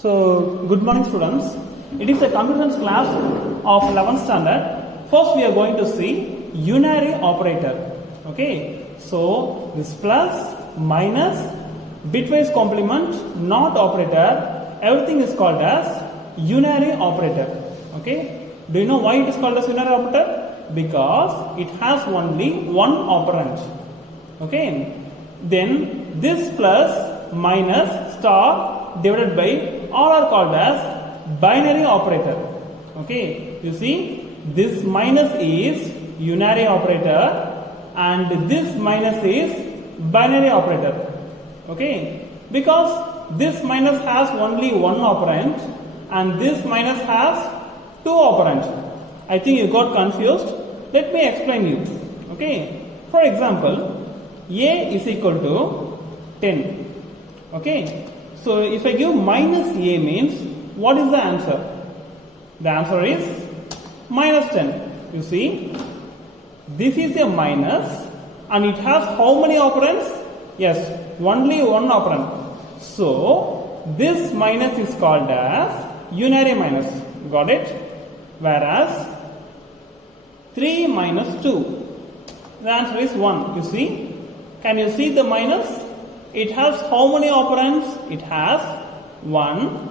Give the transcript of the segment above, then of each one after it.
So, good morning students. It is a computer science class of 11th standard. First we are going to see unary operator. Okay. So, this plus, minus, bitwise complement, not operator, everything is called as unary operator. Okay. Do you know why it is called as unary operator? Because it has only one operand. Okay. Then this plus, minus, star divided by all are called as binary operator. Okay, you see this minus is unary operator and this minus is binary operator. Okay, because this minus has only one operand and this minus has two operands. I think you got confused. Let me explain you. Okay, for example, a is equal to 10. Okay, so if I give minus a means what is the answer? The answer is minus 10. You see, this is a minus and it has how many operands? Yes, only one operand. So this minus is called as unary minus. Got it? Whereas 3 minus 2, the answer is 1. You see, can you see the minus? It has how many operands? It has 1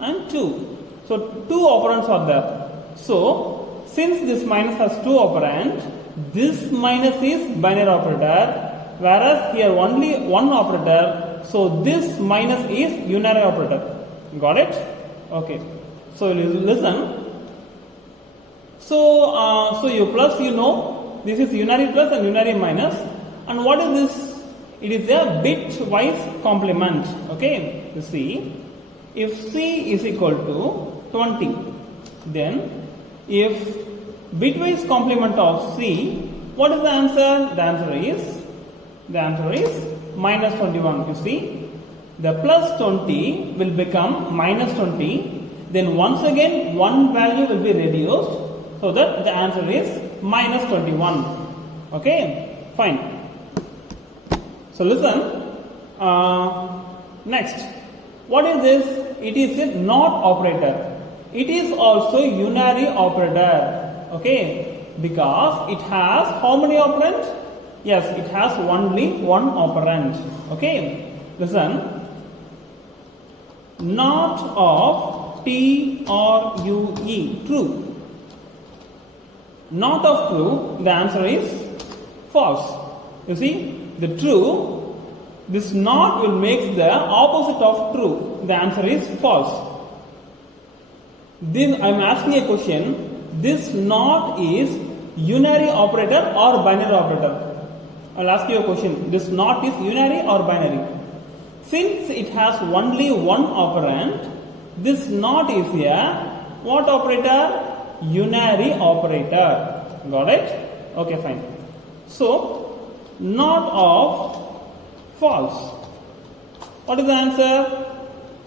and 2. So, 2 operands are there. So, since this minus has 2 operands, this minus is binary operator, whereas here only one operator. So, this minus is unary operator. Got it? Okay. So, listen. So you plus, you know, this is unary plus and unary minus. And what is this? It is a bitwise complement. Okay, you see, if C is equal to 20, then if bitwise complement of C, what is the answer? The answer is minus 21. You see, the plus 20 will become minus 20. Then once again, one value will be reduced, so that the answer is minus 21. Okay, fine. So listen, next, what is this? It is a not operator. It is also unary operator, okay, because it has how many operands? Yes, it has only one operand, okay. Listen, not of T or UE, true. Not of true, the answer is false. You see, the true, this not will make the opposite of true. The answer is false. Then I am asking a question. This not is unary operator or binary operator? I will ask you a question. This not is unary or binary? Since it has only one operand, this not is a what operator? Unary operator. Got it? Okay, fine. So, not of false. What is the answer?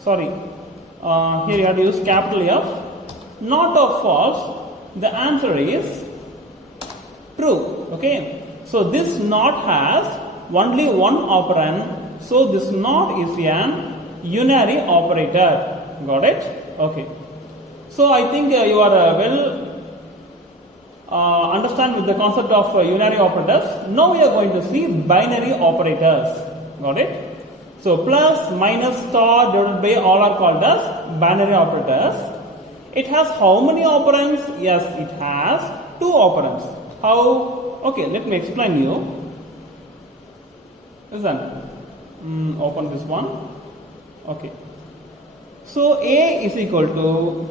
Sorry, here you have to use capital F. Not of false, the answer is true. Okay, so this not has only one operand, so this not is an unary operator. Got it? Okay, so I think you are well understand with the concept of unary operators. Now we are going to see binary operators. Got it? So plus, minus, star divided by all are called as binary operators. It has how many operands? Yes, it has 2 operands. How? Okay, let me explain you. Listen, open this one. Okay. So A is equal to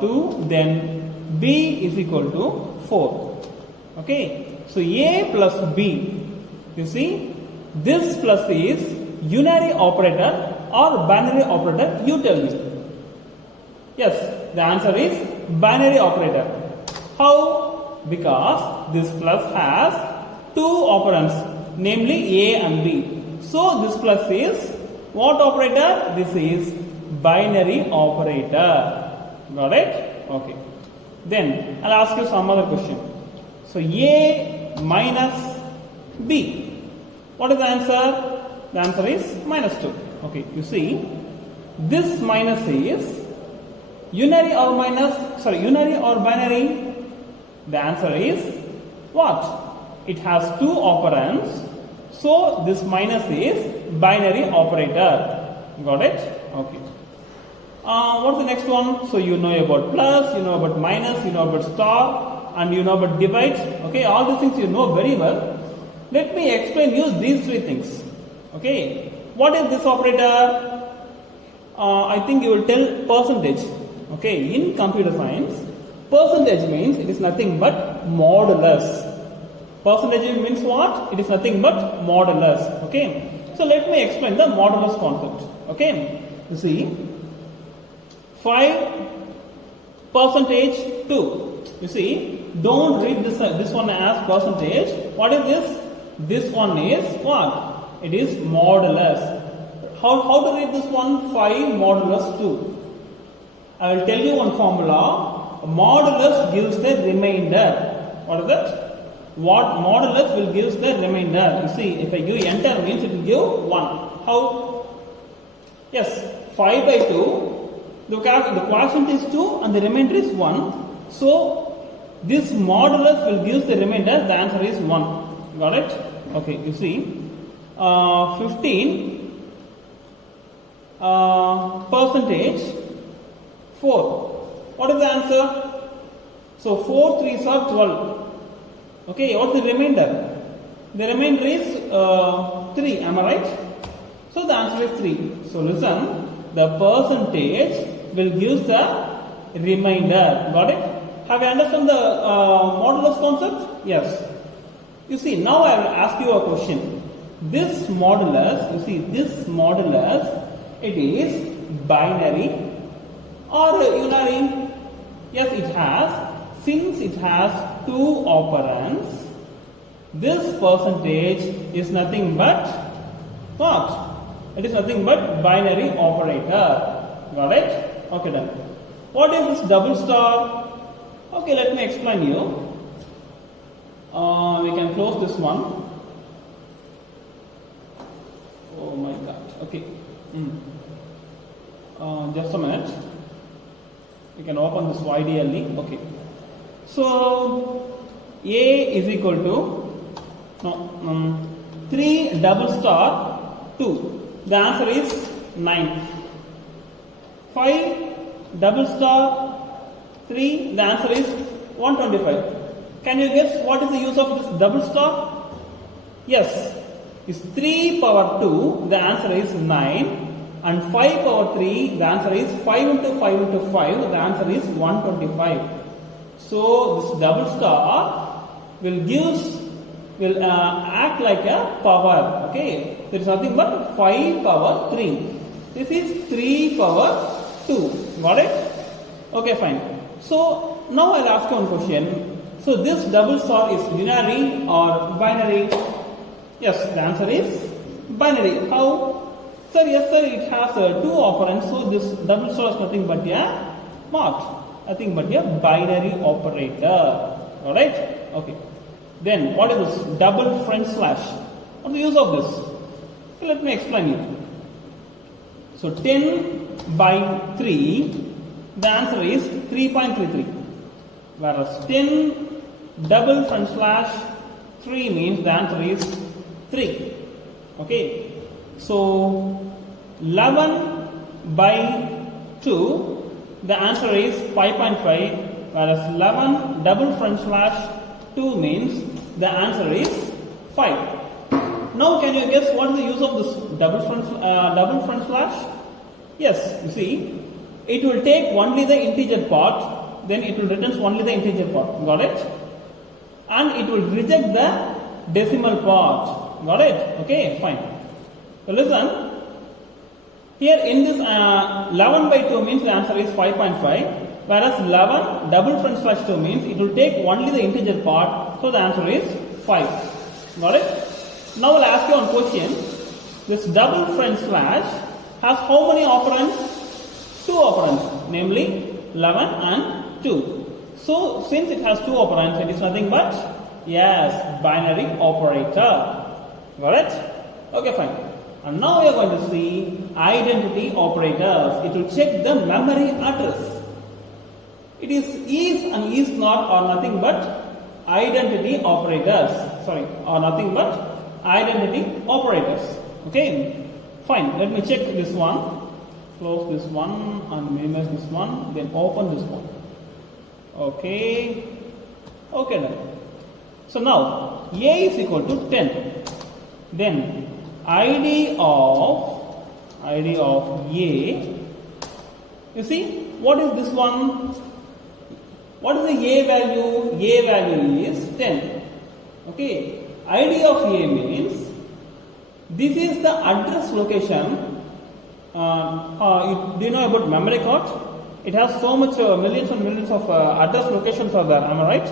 2, then B is equal to 4. Okay, so A plus B, you see, this plus is unary operator or binary operator, you tell me. Yes, the answer is binary operator. How? Because this plus has 2 operands, namely A and B. So this plus is what operator? This is binary operator. Got it? Okay. Then I'll ask you some other question. So A minus B. What is the answer? The answer is minus 2. Okay, you see, this minus is unary or unary or binary? The answer is what? It has two operands, so this minus is binary operator. Got it? Okay. What's the next one? So you know about plus, you know about minus, you know about star, and you know about divide. Okay, all these things you know very well. Let me explain you these three things. Okay, what is this operator? I think you will tell percentage. Okay, in computer science, percentage means it is nothing but modulus. Percentage means what? It is nothing but modulus. Okay, so let me explain the modulus concept. Okay, you see, 5 percentage 2. You see, don't read this one as percentage. What is this? This one is what? It is modulus. How to read this one? 5 modulus 2. I will tell you one formula. Modulus gives the remainder. What is that? What modulus will give the remainder? You see, if I give enter means it will give 1. How? Yes, 5 by 2. The quotient is 2 and the remainder is 1. So this modulus will give the remainder. The answer is 1. Got it? Okay, you see, 15 percentage 4. What is the answer? So 4 3s are 12. Okay, what's the remainder? The remainder is 3. Am I right? So the answer is 3. So listen, the percentage will give the remainder. Got it? Have you understood the modulus concept? Yes. You see, now I will ask you a question. This modulus, you see, this modulus, it is binary or unary? Yes, it has. Since it has two operands, this percentage is nothing but what? It is nothing but binary operator. Got it? Okay, done. What is this double star? Okay, let me explain you. We can close this one. Oh my god. Okay. Just a minute. We can open this YDLE. Okay. So A is equal to 3 double star 2. The answer is 9. 5 double star 3. The answer is 125. Can you guess what is the use of this double star? Yes, it's 3 power 2, the answer is 9, and 5 power 3, the answer is 5 into 5 into 5, the answer is 125. So this double star will act like a power. Okay, there is nothing but 5 power 3. This is 3 power 2. Got it? Okay, fine. So now I'll ask you one question. So this double star is unary or binary? Yes, the answer is binary. How? Sir, yes sir, it has 2 operands, so this double star is nothing but a nothing but a binary operator. Alright? Okay. Then what is this double front slash? What's the use of this? Okay, let me explain you. So 10 by 3, the answer is 3.33. Whereas 10 double front slash 3 means the answer is 3. Okay. So 11 by 2, the answer is 5.5. Whereas 11 double front slash 2 means the answer is 5. Now can you guess what is the use of this double front slash? Yes, you see, it will take only the integer part, then it will return only the integer part. Got it? And it will reject the decimal part. Got it? Okay, fine. So listen, here in this 11 by 2 means the answer is 5.5. Whereas 11 double front slash 2 means it will take only the integer part, so the answer is 5. Got it? Now I'll ask you one question. This double front slash has how many operands? 2 operands, namely 11 and 2. So since it has 2 operands, it is nothing but, yes, binary operator. Got it? Okay, fine. And now we are going to see identity operators. It will check the memory address. It is and is not are nothing but identity operators. Sorry, are nothing but identity operators. Okay, fine. Let me check this one. Close this one and minimize this one. Then open this one. Okay. Okay, done. So now A is equal to 10. Then ID of A. You see, what is this one? What is the A value? A value is 10. Okay. ID of A means this is the address location. Do you know about memory card? It has so much millions and millions of address locations are there. Am I right?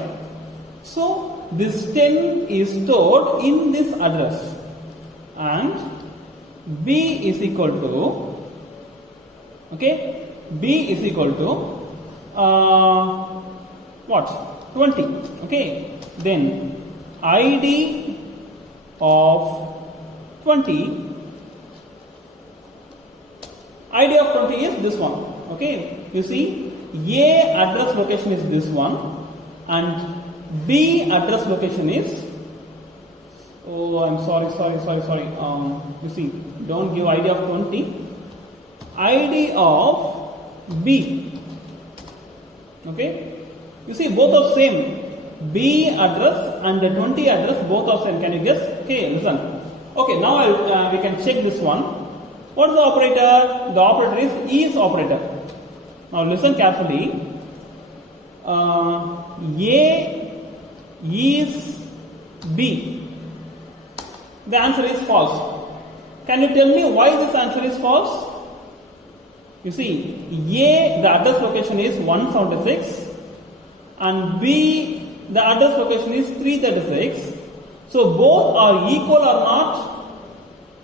So this 10 is stored in this address, and B is equal to, okay, B is equal to what? 20. Okay. Then ID of 20. ID of 20 is this one. Okay. You see, A address location is this one, and B address location is, oh, I'm sorry. You see, don't give ID of 20. ID of B. Okay. You see, both are same. B address and the 20 address both are same. Can you guess? Okay, listen. Okay, now we can check this one. What is the operator? The operator is operator. Now listen carefully. A is B. The answer is false. Can you tell me why this answer is false? You see, A, the address location is 176, and B, the address location is 336. So both are equal or not?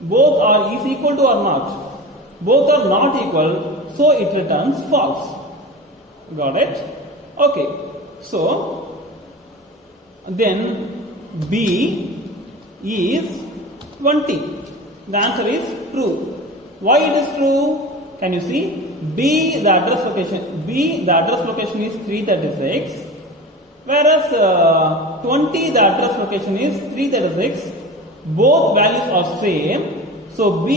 Both are is equal to or not? Both are not equal, so it returns false. Got it? Okay. So then B is 20. The answer is true. Why it is true? Can you see? B, the address location is 336, whereas 20, the address location is 336. Both values are same. So B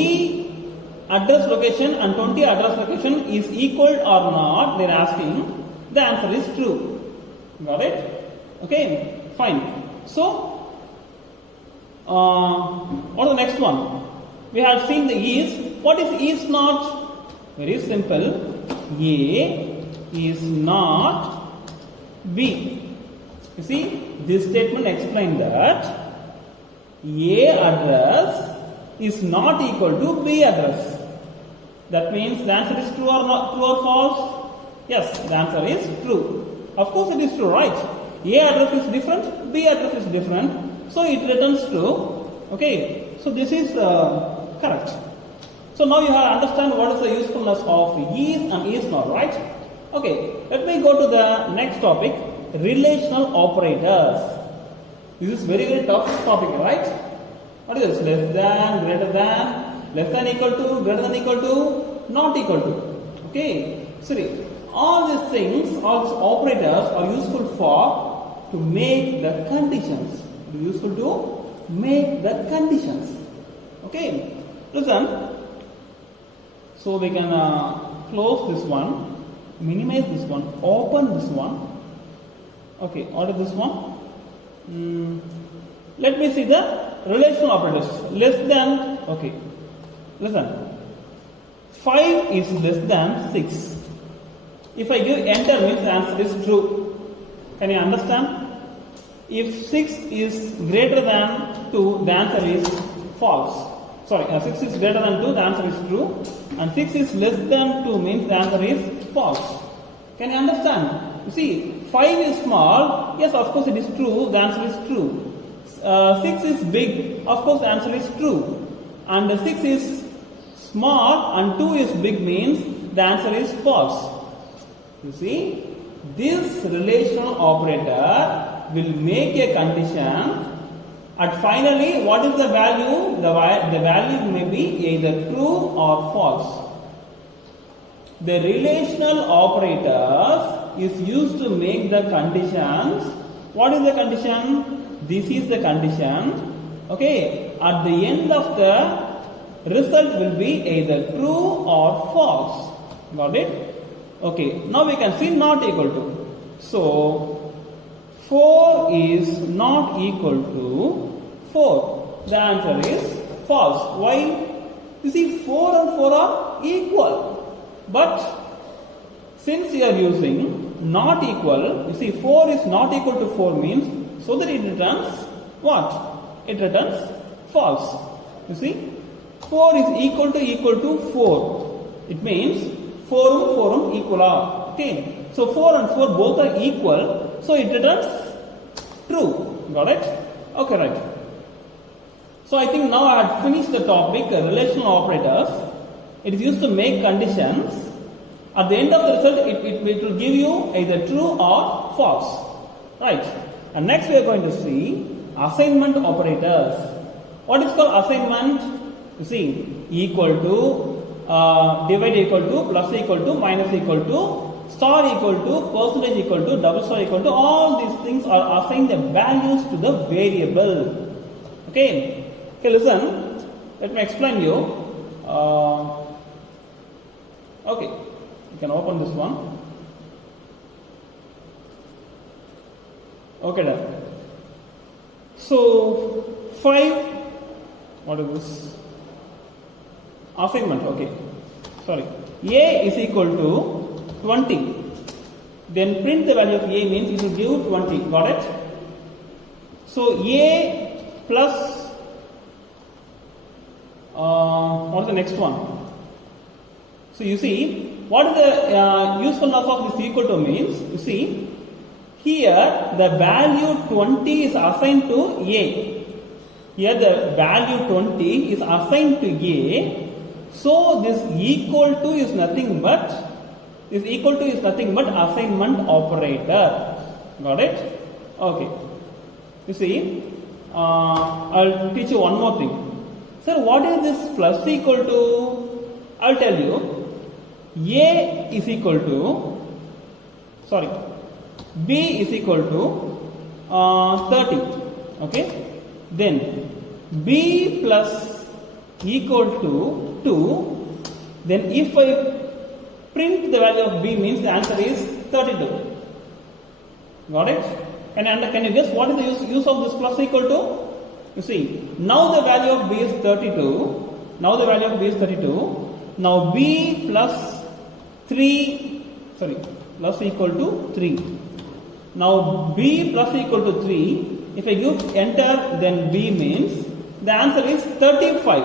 address location and 20 address location is equal or not? They are asking. The answer is true. Got it? Okay, fine. So what is the next one? We have seen the is. What is not? Very simple. A is not B. You see, this statement explains that A address is not equal to B address. That means the answer is true or not, true or false? Yes, the answer is true. Of course it is true, right? A address is different, B address is different, so it returns true. Okay, so this is correct. So now you have to understand what is the usefulness of is and is not, right? Okay, let me go to the next topic, relational operators. This is very tough topic, right? What is this? Less than, greater than, less than equal to, greater than equal to, not equal to. Okay, see, all these things, all these operators are useful for to make the conditions. Useful to make the conditions. Okay, listen. So we can close this one, minimize this one, open this one. Okay, what is this one? Let me see the relational operators. Less than, okay, listen. 5 is less than 6. If I give enter means the answer is true. Can you understand? If 6 is greater than 2, the answer is false. Sorry, 6 is greater than 2, the answer is true. And 6 is less than 2 means the answer is false. Can you understand? You see, 5 is small. Yes, of course it is true. The answer is true. 6 is big. Of course the answer is true. And 6 is small and 2 is big means the answer is false. You see, this relational operator will make a condition And finally, what is the value? The value may be either true or false. The relational operators is used to make the conditions. What is the condition? This is the condition. Okay. At the end of the result will be either true or false. Got it? Okay. Now we can see not equal to. So 4 is not equal to 4. The answer is false. Why? You see, 4 and 4 are equal. But since you are using not equal, you see 4 is not equal to 4 means, so that it returns what? It returns false. You see, 4 is equal to 4. It means 4 equal are. Okay. So 4 and 4 both are equal, so it returns true. Got it? Okay, right. So I think now I had finished the topic relational operators. It is used to make conditions. At the end of the result, it will give you either true or false. Right. And next we are going to see assignment operators. What is called assignment? You see, equal to, divide equal to, plus equal to, minus equal to, star equal to, percentage equal to, double star equal to, all these things are assigned the values to the variable. Okay. Okay, listen. Let me explain you. Okay. You can open this one. Okay, done. So 5. What is this? Assignment. Okay. Sorry. A is equal to 20. Then print the value of A means it will give 20. Got it? So A plus what is the next one? So you see, what is the usefulness of this equal to means? You see, here the value 20 is assigned to A. Here the value 20 is assigned to A. So this equal to is nothing but assignment operator. Got it? Okay. You see, I'll teach you one more thing. Sir, what is this plus equal to? I'll tell you. A is equal to, sorry, B is equal to 30. Okay. Then B plus equal to 2. Then if I print the value of B means the answer is 32. Got it? Can you guess what is the use of this plus equal to? You see, now the value of B is 32. Now B plus 3, plus equal to 3. Now B plus equal to 3. If I give enter, then B means the answer is 35.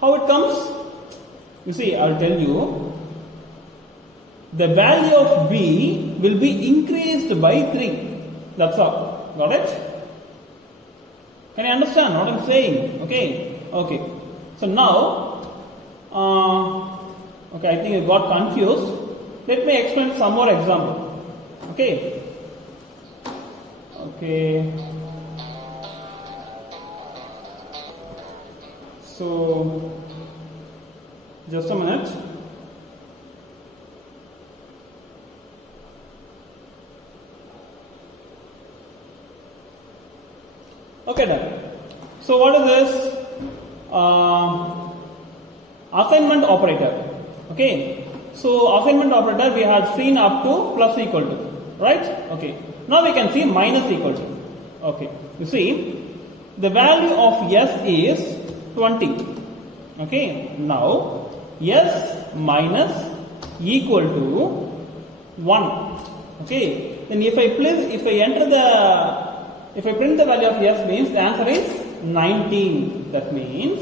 How it comes? You see, I'll tell you. The value of B will be increased by 3. That's all. Got it? Can you understand what I'm saying? Okay. Okay. So now, okay, I think you got confused. Let me explain some more example. Okay. Okay. So, just a minute. Okay, done. So, what is this? Assignment operator. Okay. So, assignment operator we had seen up to plus equal to. Right? Okay. Now we can see minus equal to. Okay. You see, the value of S is 20. Okay. Now, S minus equal to 1. Okay. Then if I print the value of S means the answer is 19. That means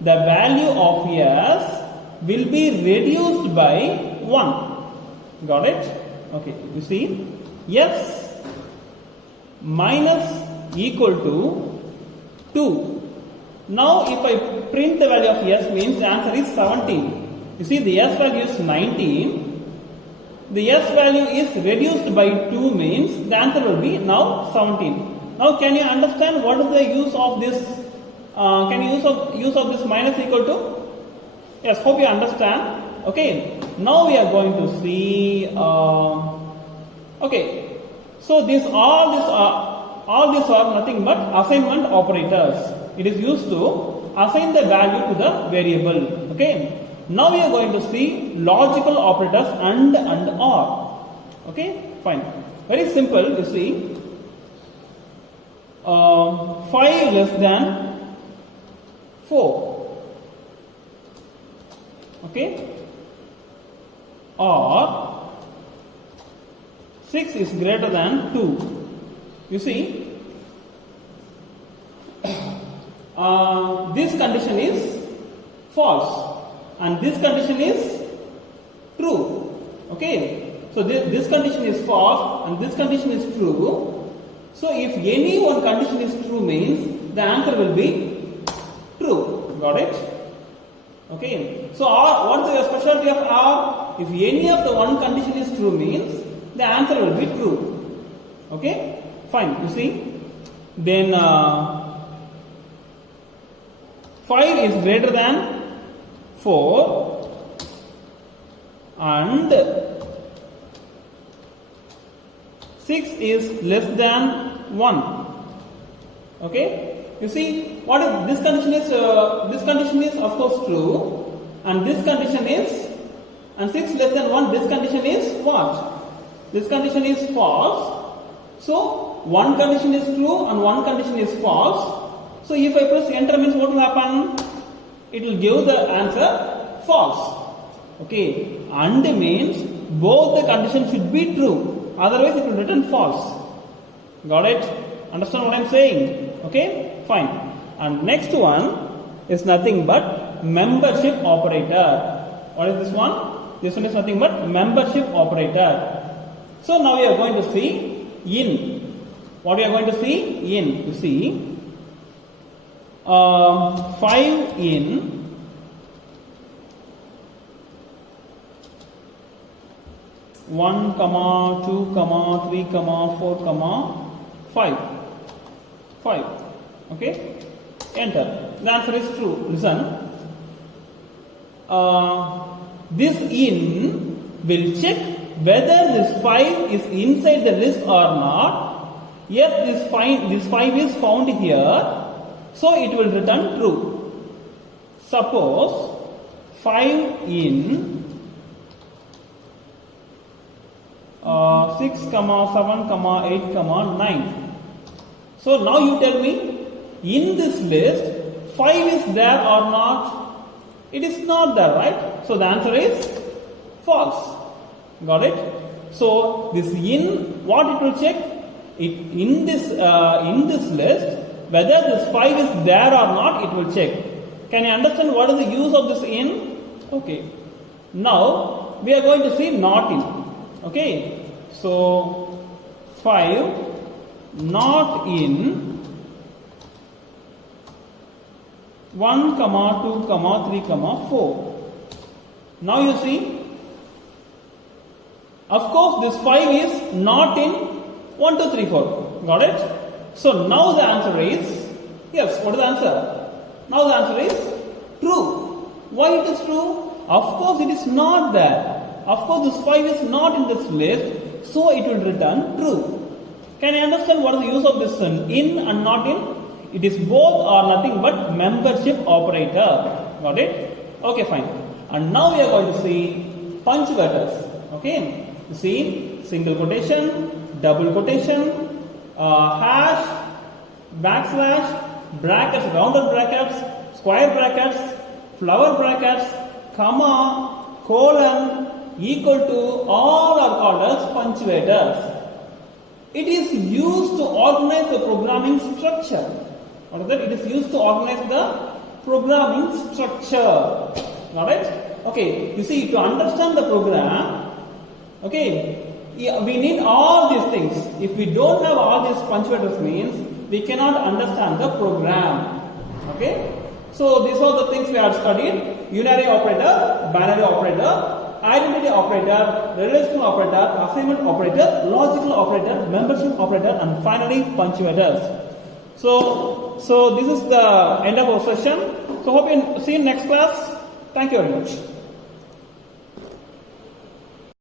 the value of S will be reduced by 1. Got it? Okay. You see, S minus equal to 2. Now if I print the value of S means the answer is 17. You see, the S value is 19. The S value is reduced by 2 means the answer will be now 17. Now can you understand what is the use of this? Can you use of this minus equal to? Yes, hope you understand. Okay. Now we are going to see. Okay. So all these are nothing but assignment operators. It is used to assign the value to the variable. Okay. Now we are going to see logical operators and or. Okay. Fine. Very simple. You see. 5 less than 4. Okay. Or 6 is greater than 2. You see, this condition is false and this condition is true. Okay. So this condition is false and this condition is true. So if any one condition is true means the answer will be true. Got it? Okay. So what is the specialty of R? If any of the one condition is true means the answer will be true. Okay. Fine. You see. Then 5 is greater than 4 and 6 is less than 1. Okay. You see what is this condition is? This condition is of course true, and this condition is, and 6 less than 1. This condition is what? This condition is false. So one condition is true and one condition is false. So if I press enter means what will happen? It will give the answer false. Okay. And means both the conditions should be true. Otherwise it will return false. Got it? Understand what I am saying? Okay? Fine. And next one is nothing but membership operator. What is this one? This one is nothing but membership operator. So now we are going to see in. What we are going to see? In. You see 5 in 1, 2, 3, 4, 5. 5. Okay? Enter. The answer is true. Listen. This in will check whether this 5 is inside the list or not. Yes, this 5 is found here. So it will return true. Suppose 5 in 6, 7, 8, 9. So now you tell me, in this list 5 is there or not? It is not there, right? So the answer is false. Got it? So this in, what it will check? In this list, whether this 5 is there or not, it will check. Can you understand what is the use of this in? Okay. Now we are going to see not in. Okay. So 5 not in 1, 2, 3, 4. Now you see, of course this 5 is not in 1, 2, 3, 4. Got it? So now the answer is, yes, what is the answer? Now the answer is true. Why it is true? Of course it is not there. Of course this 5 is not in this list, so it will return true. Can you understand what is the use of this in and not in? It is both or nothing but membership operator. Got it? Okay, fine. And now we are going to see punctuators. Okay? You see, single quotation, double quotation, hash, backslash, brackets, rounded brackets, square brackets, flower brackets, comma, colon, equal to, all are called as punctuators. It is used to organize the programming structure. What is that? It is used to organize the programming structure. Got it? Okay. You see, to understand the program, okay, we need all these things. If we don't have all these punctuators means we cannot understand the program. Okay. So these are the things we have studied: unary operator, binary operator, identity operator, relational operator, assignment operator, logical operator, membership operator, and finally punctuators. So this is the end of our session. So hope you see you in next class. Thank you very much.